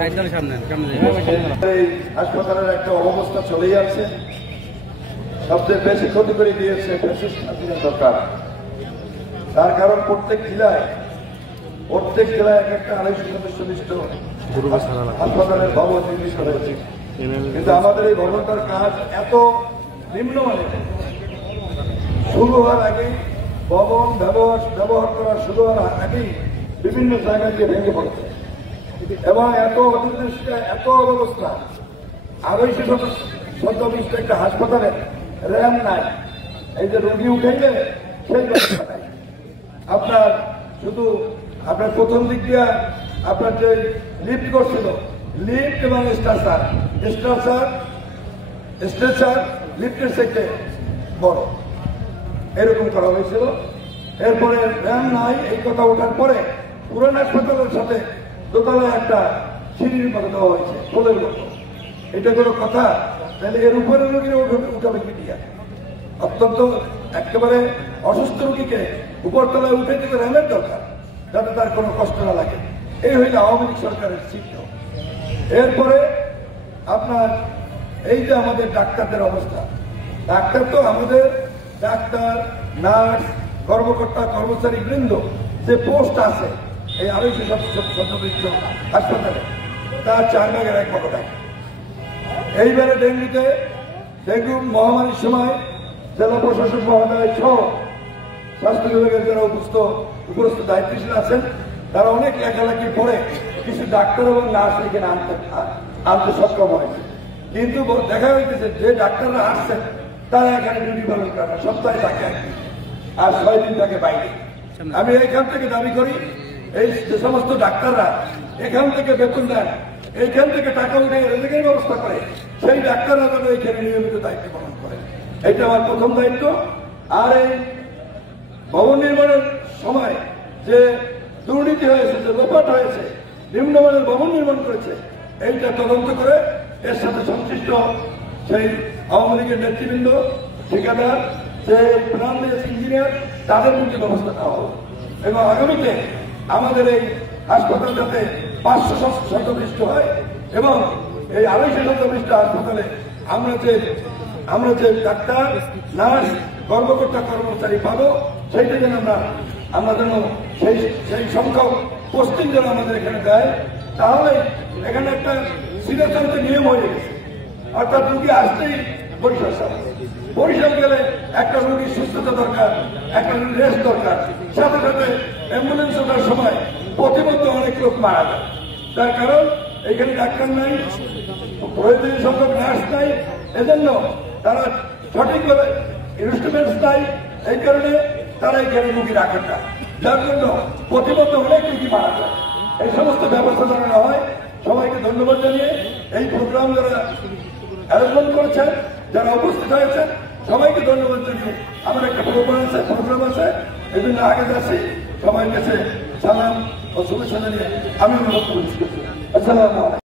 এই হাসপাতালের একটা অবস্থা চলেই আছে। সবচেয়ে বেশি ক্ষতি করে দিয়েছে ফ্যাসিস্ট হাসিনা সরকার। তার কারণ প্রত্যেক জেলায় এক একটা 250 সদস্য বিশিষ্ট হাসপাতালের ভবন নির্মিত হয়েছে, কিন্তু আমাদের এই ভবনটার কাজ এত নিম্নমানের, শুরু হওয়ার আগেই ভবন ব্যবহার করা শুরু হওয়ার আগেই বিভিন্ন জায়গায় গিয়ে ভেঙে পড়েছে এবং এত অদৃষ্ট, এত অবস্থা। 250 সদস্য বিশিষ্ট একটা হাসপাতালে র্যাম নাই, এই যে রোগী উঠাইলে সেই ব্যবস্থা নাই। আপনার শুধু আপনার প্রথম দিক দিয়ে আপনার যে লিফট করছিল, লিফট এবং স্ট্রেচার লিফটের থেকে বড় এরকম করা হয়েছিল। এরপরে র্যাম নাই এই কথা ওঠার পরে পুরান হাসপাতালের সাথে দোতলায় একটা সিঁড়ির মতো দেওয়া হয়েছে, পোলের মতো। এটা কোনো কথা? তাহলে এর উপরে রোগীরা উঠাবে কি দিয়া? অত্যন্ত একেবারে অসুস্থ রোগীকে উপরতলায় উঠে থেকে র্যামের দরকার, যাতে তার কোনো কষ্ট না লাগে। এই হইল আওয়ামী লীগ সরকারের চিহ্ন। এরপরে আপনার এই যে আমাদের ডাক্তারদের অবস্থা, ডাক্তার তো আমাদের ডাক্তার, নার্স, কর্মকর্তা, কর্মচারী বৃন্দ যে পোস্ট আছে এই 250 সদস্য হাসপাতালে, তার 4 ভাগের 1 ভাগ থাকে। এইবারে ডেঙ্গু মহামারীর সময় জেলা প্রশাসক মহোদয় সহ স্বাস্থ্য বিভাগের যারা উপরস্থ দায়িত্বশীল আছেন, তারা অনেক লেখালেখির পরে কিছু ডাক্তার এবং নার্স এখানে আনতে সক্ষম হয়েছে। কিন্তু দেখা হইতেছে যে ডাক্তাররা আসছেন তারা এখানে ডিউটি পালন করে না, সপ্তাহে থাকে আর 6 দিন থাকে বাইরে। আমি এইখান থেকে দাবি করি, এই যে সমস্ত ডাক্তাররা এখান থেকে বেতন দেন, এইখান থেকে টাকা উঠে রেজিকের ব্যবস্থা করে, সেই ডাক্তাররা যেন এইখানে নিয়মিত দায়িত্ব পালন করে। এটা আমার প্রথম দায়িত্ব। আর এই ভবন নির্মাণের সময় যে দুর্নীতি হয়েছে, যে লোপাট হয়েছে, নিম্নমানের ভবন নির্মাণ করেছে, এইটা তদন্ত করে এর সাথে সংশ্লিষ্ট সেই আওয়ামী লীগের নেতৃবৃন্দ, ঠিকাদার, যে প্ল্যান দিয়েছে ইঞ্জিনিয়ার, তাদের মধ্যে ব্যবস্থা নেওয়া হবে। এবং আগামীতে আমাদের এই হাসপাতাল যাতে 500 সদস্য বিশিষ্ট হয় এবং এই 250 সদস্য বিশিষ্ট হাসপাতালে আমরা যে ডাক্তার, নার্স, কর্মকর্তা, কর্মচারী পাবো, সেইটা যেন আমরা যেন সেই সংখ্যক পোস্টিং যেন আমাদের এখানে দেয়। তাহলে এখানে একটা সিলেকশনতে নিয়ম হয়ে গেছে, অর্থাৎ রুগী আসতেই বরিশাল গেলে একটা রুগীর সুস্থতা দরকার, একটা রুগীর রেস্ট দরকার, সাথে সাথে অ্যাম্বুলেন্স ওঠার সময় প্রতিমধ্যে অনেক লোক মারা যায়। তার কারণ এখানে ডাক্তার নাই, প্রয়োজনীয় সংখ্যক নার্স নাই, এজন্য তারা সঠিকভাবে ইনস্ট্রুমেন্টস নাই, এই কারণে তারা এখানে রুগী রাখেন না, যার জন্য প্রতিমধ্যে অনেক রুগী মারা যায়। এই সমস্ত ব্যবস্থা জানানো হয়। সবাইকে ধন্যবাদ জানিয়ে এই প্রোগ্রাম যারা অ্যারেঞ্জমেন্ট করেছেন, যারা উপস্থিত হয়েছেন, সবাইকে ধন্যবাদ জানিয়ে আমার একটা প্রোগ্রাম আছে, এই জন্য আগে যাচ্ছি। সবাই কাছে সালাম ও শুভেচ্ছা জানিয়ে আমি অনুরোধ করছি। আসসালামু আলাইকুম।